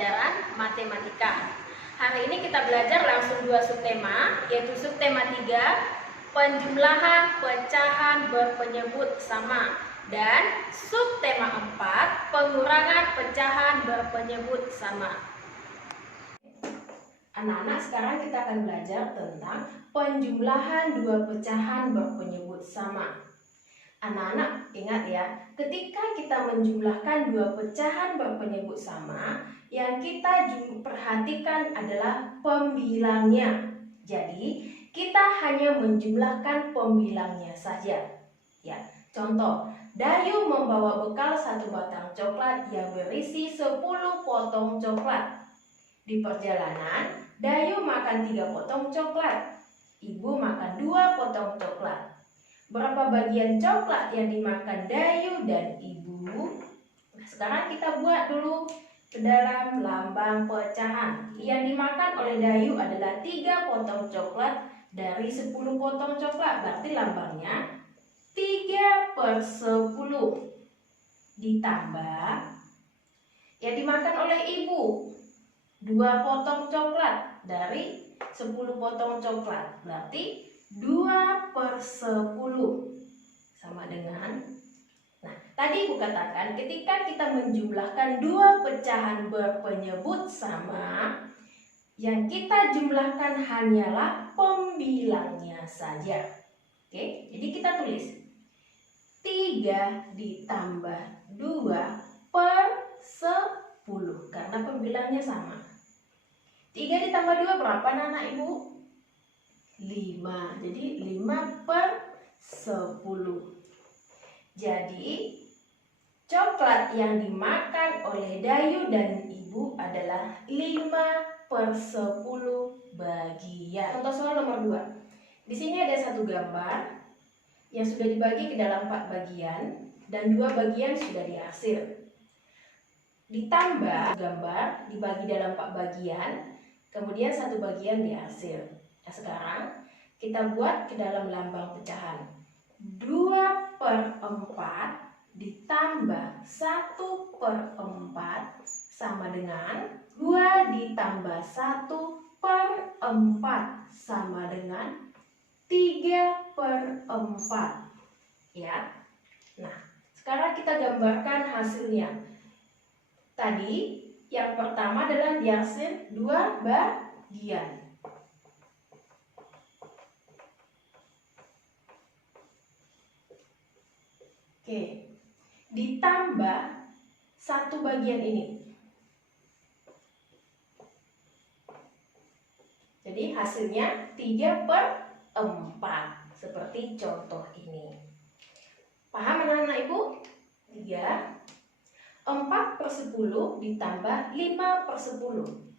pembelajaran matematika. Hari ini kita belajar langsung dua subtema, yaitu subtema 3, penjumlahan pecahan berpenyebut sama, dan subtema 4, pengurangan pecahan berpenyebut sama. Anak-anak, sekarang kita akan belajar tentang penjumlahan dua pecahan berpenyebut sama. Anak-anak ingat ya, ketika kita menjumlahkan dua pecahan berpenyebut sama, yang kita perhatikan adalah pembilangnya. Jadi, kita hanya menjumlahkan pembilangnya saja. Ya, contoh, Dayu membawa bekal 1 batang coklat yang berisi 10 potong coklat. Di perjalanan, Dayu makan 3 potong coklat. Ibu makan 2 potong coklat. Berapa bagian coklat yang dimakan Dayu dan ibu? Nah, sekarang kita buat dulu ke dalam lambang pecahan. Yang dimakan oleh Dayu adalah 3 potong coklat dari 10 potong coklat. Berarti lambangnya 3/10 ditambah yang dimakan oleh ibu 2 potong coklat dari 10 potong coklat. Berarti 2/10 sama dengan, nah tadi Ibu katakan ketika kita menjumlahkan dua pecahan berpenyebut sama, yang kita jumlahkan hanyalah pembilangnya saja. Oke, jadi kita tulis 3 ditambah 2/10 karena pembilangnya sama. 3 ditambah 2 berapa anak ibu? 5. Jadi 5/10. Jadi coklat yang dimakan oleh Dayu dan ibu adalah 5/10 bagian. Contoh soal nomor 2. Di sini ada satu gambar yang sudah dibagi ke dalam 4 bagian dan 2 bagian sudah diarsir. Ditambah gambar dibagi dalam 4 bagian, kemudian 1 bagian diarsir. Nah, sekarang kita buat ke dalam lambang pecahan. 2/4 ditambah 1/4 sama dengan 2 ditambah 1/4 sama dengan 3/4. Ya. Nah, sekarang kita gambarkan hasilnya. Tadi yang pertama adalah diarsir 2 bagian. Oke, ditambah 1 bagian ini. Jadi hasilnya 3/4 seperti contoh ini. Paham anak-anak ibu? 3, 4/10 ditambah 5/10.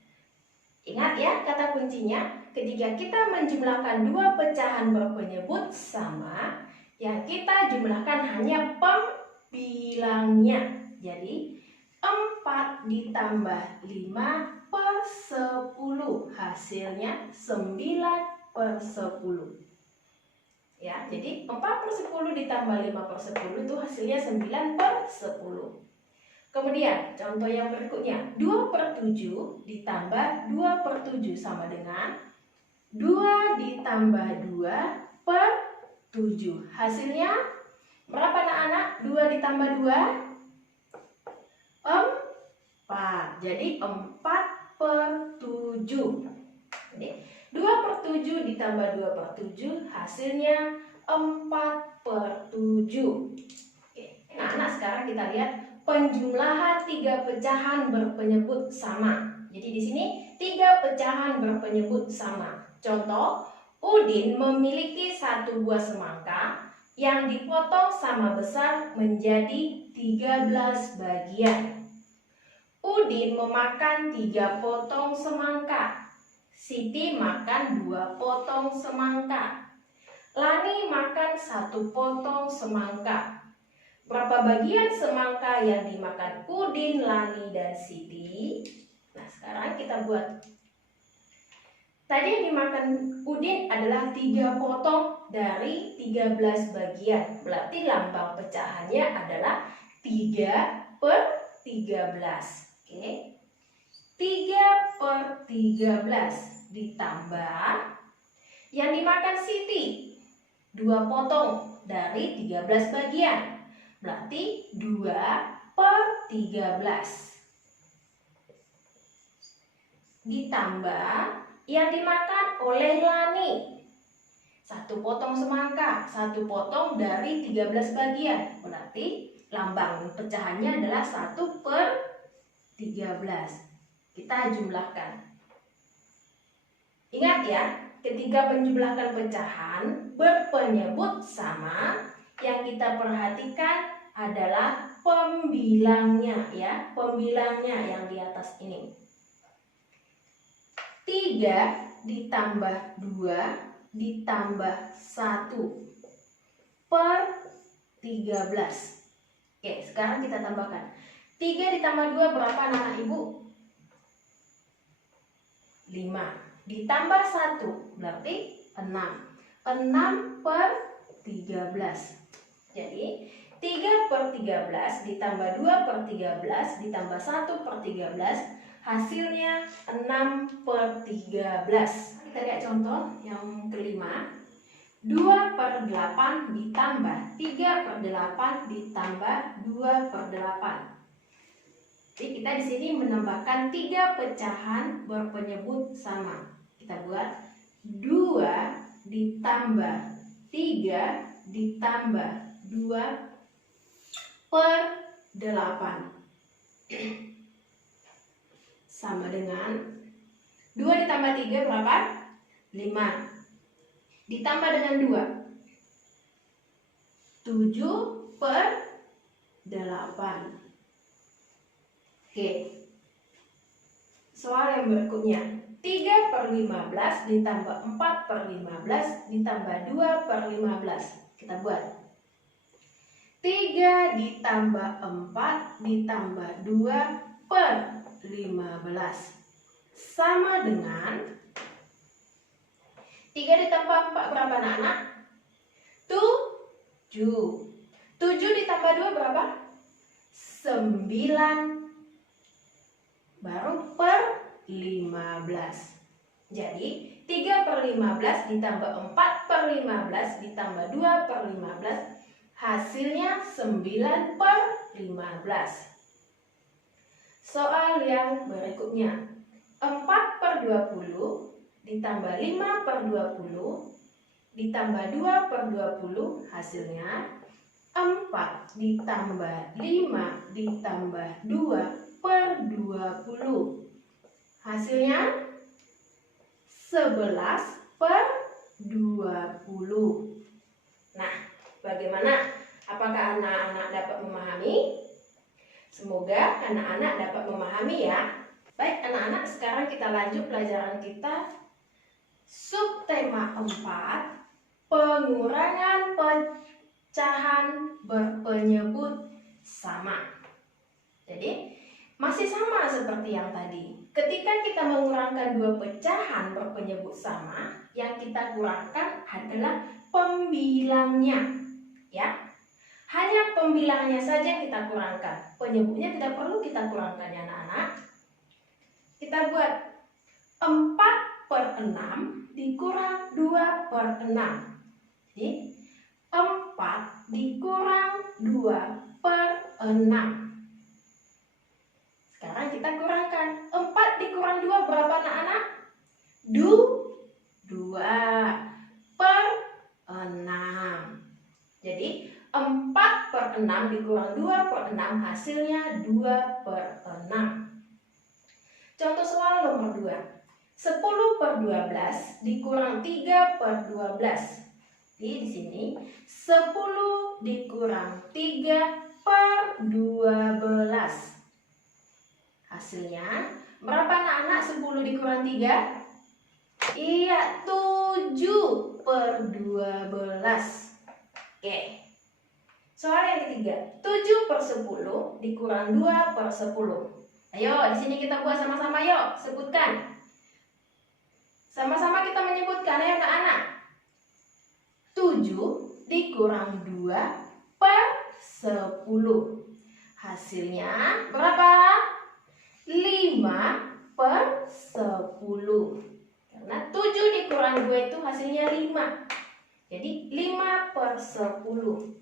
Ingat ya kata kuncinya, ketika kita menjumlahkan dua pecahan berpenyebut sama, yang kita jumlahkan hanya pembilangnya. Jadi 4 ditambah 5/10 hasilnya 9/10. Ya, jadi 4/10 ditambah 5/10 itu hasilnya 9/10. Kemudian contoh yang berikutnya, 2/7 ditambah 2/7 sama dengan 2 ditambah 2/7. Hasilnya berapa anak-anak? 2 ditambah 2? 4. Jadi 4/7. Jadi 2/7 ditambah 2/7 hasilnya 4/7. Oke. Nah, anak sekarang kita lihat penjumlahan 3 pecahan berpenyebut sama. Jadi di sini 3 pecahan berpenyebut sama. Contoh, Udin memiliki 1 buah semangka yang dipotong sama besar menjadi 13 bagian. Udin memakan 3 potong semangka. Siti makan 2 potong semangka. Lani makan 1 potong semangka. Berapa bagian semangka yang dimakan Udin, Lani, dan Siti? Nah, sekarang kita buat. Tadi yang dimakan Udin adalah 3 potong dari 13 bagian. Berarti lambang pecahannya adalah 3/13. Oke. per 13 ditambah yang dimakan Siti 2 potong dari 13 bagian. Berarti 2 per 13 ditambah yang dimakan oleh Lani 1 potong semangka, 1 potong dari 13 bagian. Berarti lambang pecahannya adalah 1 per 13. Kita jumlahkan. Ingat ya, ketika menjumlahkan pecahan berpenyebut sama, yang kita perhatikan adalah pembilangnya ya, pembilangnya yang di atas ini. 3 ditambah 2 ditambah 1 per 13. Oke, sekarang kita tambahkan. 3 ditambah 2 berapa anak-anak ibu? 5 ditambah 1 berarti 6. 6 per 13. Jadi 3 per 13 ditambah 2 per 13 ditambah 1 per 13 hasilnya 6 per 13. Kita lihat contoh yang kelima. 2 per 8 ditambah 3 per 8 ditambah 2 per 8. Jadi kita di sini menambahkan 3 pecahan berpenyebut sama. Kita buat 2 ditambah 3 ditambah 2 per 8 sama dengan 2 ditambah 3 berapa? 5 ditambah dengan 2 7 per 8. Oke, soal yang berikutnya 3 per 15 ditambah 4 per 15 ditambah 2 per 15. Kita buat 3 ditambah 4 ditambah 2 per 15 sama dengan 3 ditambah 4 berapa anak-anak? 7. 7 ditambah 2 berapa? 9 baru per 15. Jadi 3 per 15 ditambah 4 per 15 ditambah 2 per 15 hasilnya 9 per 15. Soal yang berikutnya 4 per 20 ditambah 5 per 20 ditambah 2 per 20 hasilnya 4 ditambah 5 ditambah 2 per 20 hasilnya 11 per 20. Nah, bagaimana? Apakah anak-anak dapat memahami? Semoga anak-anak dapat memahami ya. Baik anak-anak, sekarang kita lanjut pelajaran kita. Subtema 4, pengurangan pecahan berpenyebut sama. Jadi masih sama seperti yang tadi. Ketika kita mengurangkan dua pecahan berpenyebut sama, yang kita kurangkan adalah pembilangnya, ya. Hanya pembilangnya saja yang kita kurangkan. Penyebutnya tidak perlu kita kurangkan ya anak-anak. Kita buat 4 per 6 dikurang 2 per 6. Jadi 4 dikurang 2 per 6. Sekarang kita kurangkan 4 dikurang 2 berapa anak-anak? 2 per 6. Jadi 4 per 6 dikurang 2 per 6 hasilnya 2 per 6. Contoh soal nomor 2. 10 per 12 dikurang 3 per 12. Di sini 10 dikurang 3 per 12. Hasilnya berapa anak-anak 10 dikurang 3? Iya, 7 per 12. Oke. Soal yang ketiga, 7 per 10 dikurang 2 per 10. Ayo, di sini kita buat sama-sama yuk, sebutkan. Sama-sama kita menyebutkan ya anak-anak. 7 dikurang 2 per 10. Hasilnya berapa? 5 per 10. kurangi 2 itu hasilnya 5. Jadi 5/10.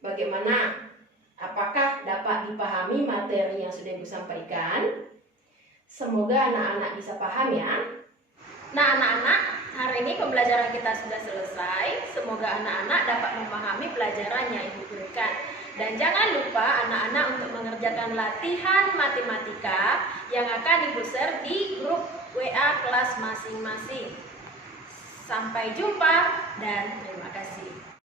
Bagaimana? Apakah dapat dipahami materi yang sudah Ibu sampaikan? Semoga anak-anak bisa paham ya. Nah anak-anak, hari ini pembelajaran kita sudah selesai. Semoga anak-anak dapat memahami pelajaran yang Ibu berikan. Dan jangan lupa anak-anak untuk mengerjakan latihan matematika yang akan Ibu share di grup WA kelas masing-masing. Sampai jumpa dan terima kasih.